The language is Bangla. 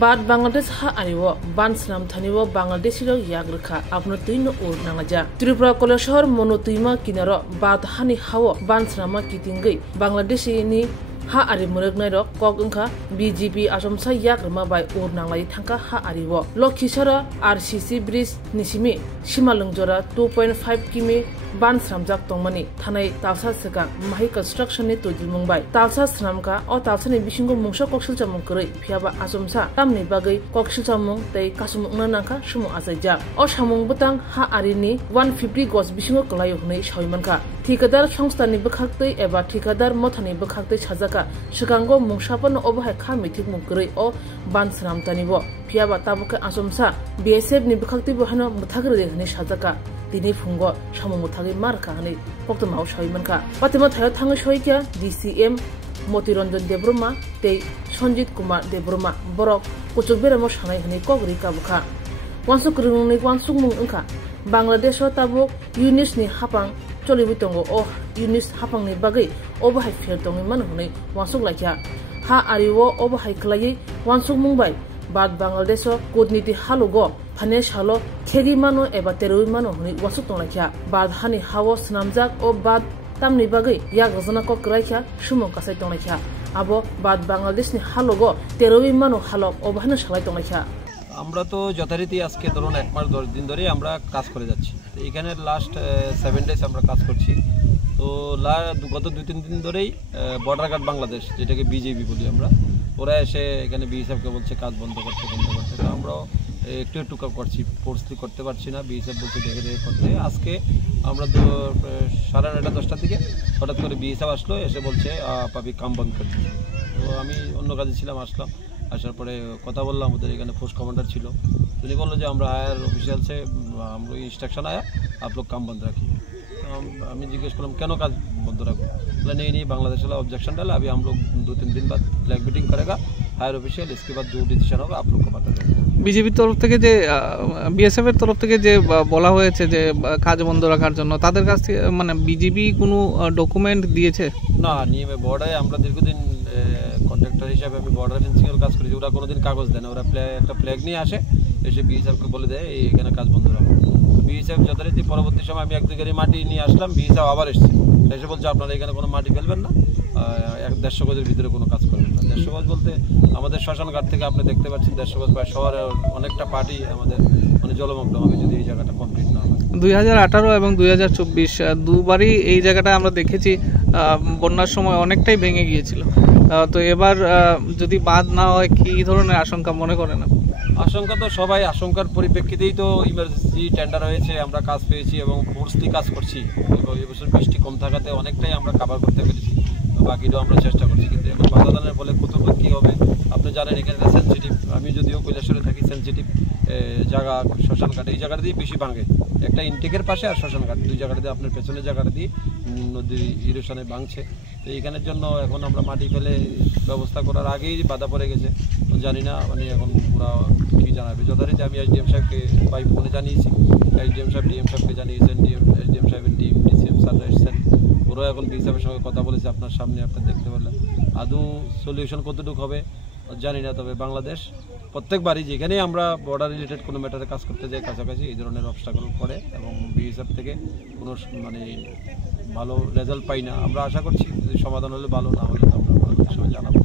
बाद बांग्लादेश हा आरिवो बान स्नाम थानिवो बांग्लादेशिरो याग्रखा आपनो तुइनो उर नांगाजा त्रिपुरा कलेज शहर मनो तुइमा किनारो बाद हानि हावो बान स्नामा कितिंगै बांग्लादेशिनि हा आरि मुरगनायरो कक अंखा बीजेपी असमसा याग्रमा बाय उर नांलाय थांका हा आरिवो लखिसरा आरसीसी ब्रिज निसिमि सिमालंजरा 2.5 किमी बान स्रामजाक तंगमानि थानाय तालसा सगा माहि कंस्ट्रक्शन नि तोजि मुंबाय तालसा स्रामका अ तालसानि बिसिंगो मुंसा कक्सिल चामुं करै फियाबा आजमसा तामनि बागै कक्सिल चामुं तै कासुमुंना नांका सुमु आजायजा अ सामुं बतां हा आरिनि 150 गज बिसिंगो कलायो हनै सायमानका ठिकादार संस्थानि बखाक्तै एबा ठिकादार मथानि बखाक्तै साजाका सिगांगो मुंसापन अबहाय खा मिथिक मुं करै अ बान स्रामतानिबो फियाबा ताबुका आजमसा बीएसएफ नि बखाक्तै बहानो मुथाग्रे हनै साजाका दिनै फुंगो सामुं थागै मारका हनै पक्तमाव सायमानका पातिमा थायो थाङै सयकिया डीसीएम मतिरंजन देब्रमा तै सञ्जित कुमार देब्रमा बरक कुचुक बेरामो सानाय हनै कगरि काबुखा वानसुक रुंनि वानसुक मुं अंखा बांग्लादेश ताबुक यूनिसनि हापां चलिबु तंगो अ यूनिस हापांनि बागै अबहाय फेर दंनि मान हनै वानसुक लाखिया हा आरिवो अबहाय खलायै वानसुक मुंबाय बाद बांग्लादेश कूटनीति हालुगो फाने सालो खेगी मानो एबा तेरुई मानो हनै वासुक तंलाखिया बाद हानि हावो स्नामजाक ओ बाद तामनि बागै या गजना को कराखिया सुमं कासाय तंलाखिया आबो बाद बांग्लादेशनि हालुगो तेरुई मानो हालक अबहानो सालाय तंलाखिया আমরা তো যথারীতি আজকে ধরুন 1 মাস 10 দিন ধরে আমরা কাজ করে যাচ্ছি। তো এখানে লাস্ট 7 ডেজ আমরা কাজ করছি। তো গত 2-3 দিন ধরেই বর্ডার গার্ড বাংলাদেশ যেটাকে বিজেপি বলি আমরা, ওরা এসে এখানে বিএসএফকে বলছে কাজ বন্ধ করতে। তো আমরাও একটু কাজ করছি, ফোর্সলি করতে পারছি না, বিএসএফ বলছে দেখে করতে। আজকে আমরা তো 9:30-10টার দিকে হঠাৎ করে বিএসএফ আসলো, এসে বলছে পাবি কাম বন্ধ করে দিচ্ছে। তো আমি অন্য কাজে ছিলাম, আসলাম, আসার পরে কথা বললাম, ওদের এখানে ফোর্স কমান্ডার ছিল, তিনি বললো যে আমরা हायर ऑफिशियल से हम लोग इंस्ट्रक्शन आया आप लोग काम बंद रखिए। तो আমি জিজ্ঞেস করলাম কেন কাজ বন্ধ রাখবো, बोला नहीं बांग्लादेश वाला ऑब्जेक्शन डाला, अभी हम लोग 2-3 दिन बाद फ्लैग मीटिंग करेगा हायर ऑफिशियल, इसके बाद जो डिसीजन होगा आप लोग को बता देंगे। বিজেপির তরফ থেকে যে বিএসএফ এর তরফ থেকে যে বলা হয়েছে যে কাজ বন্ধ রাখার জন্য, তাদের কাছ থেকে মানে বিজেপি কোনো ডকুমেন্ট দিয়েছে? না, নিয়মে বর্ডারে আমরা দীর্ঘদিন কন্ট্রাক্টর হিসাবে আমি বর্ডার ফেন্সিংয়ের কাজ করেছি, ওরা কোনোদিন কাগজ দেয় না, ওরা একটা ফ্ল্যাগ নিয়ে আসে, এসে বিএসএফকে বলে দেয় এখানে কাজ বন্ধ রাখো। বিএসএফ যথারীতি পরবর্তী সময় আমি 1-2 গাড়ি মাটি নিয়ে আসলাম, বিএসএফ আবার এসে বলছে আপনারা এখানে কোনো মাটি ফেলবেন না, 150 গজের ভিতরে কোনো কাজ করবেন না। 150 গজ বলতে আমাদের শ্মশানঘাট থেকে আপনি দেখতে পাচ্ছেন 150 গজ প্রায় শহরের অনেকটা পার্টি আমাদের মানে জলমগ্ন হবে যদি এই জায়গাটা কমপ্লিট না হয়। 2018 এবং 2024 দুবারই এই জায়গাটা আমরা দেখেছি বন্যার সময় অনেকটাই ভেঙে গিয়েছিল। তো এবার যদি বাদ না হয় কি ধরনের আশঙ্কা মনে করেন? আশঙ্কা তো সবাই আশঙ্কার পরিপ্রেক্ষিতেই তো ইমার্জেন্সি টেন্ডার হয়েছে, আমরা কাজ পেয়েছি এবং ফোর্সলি কাজ করছি। এবছর বৃষ্টি কম থাকাতে অনেকটাই আমরা কাভার করতে পেরেছি, বাকিটাও আমরা চেষ্টা করছি। কিন্তু এখন বাধাদানের ফলে কতটুকু কী হবে আপনি জানেন, এখানে সেন্সিটিভ, আমি যদিও কৈলাসরে থাকি, সেন্সিটিভ জায়গা শ্মশানঘাট, এই জায়গাটা দিয়ে বেশি ভাঙে, একটা ইনটেকের পাশে আর শ্মশানঘাট, দুই জায়গাটা দিয়ে আপনার পেছনের জায়গাটা দিয়ে নদীর ইরোশনে ভাঙছে। তো এইখানের জন্য এখন আমরা মাটি ফেলে ব্যবস্থা করার আগেই বাধা পড়ে গেছে, জানি না মানে এখন ওরা কী জানাবে। যথারীতি আমি এসডিএম সাহেবকে বাই ফোনে জানিয়েছি, এসডিএম সাহেব ডিএম সাহেবকে জানিয়েছেন, এসডিএম সাহেবের টিম ডিসিএম স্যাররা এসছেন, ওরাও এখন বিএসএফের সঙ্গে কথা বলেছে, আপনার সামনে আপনার দেখতে পারলেন। আদৌ সলিউশন কতটুকু হবে জানি না, তবে বাংলাদেশ প্রত্যেকবারই যেখানেই আমরা বর্ডার রিলেটেড কোনো ম্যাটারে কাজ করতে যাই কাছাকাছি এই ধরনের অবস্ট্রাগল করে এবং বিএসএফ থেকে কোনো মানে ভালো রেজাল্ট পাই না। আমরা আশা করছি যদি সমাধান হলে ভালো, না হলে তো আমরা জানাবো।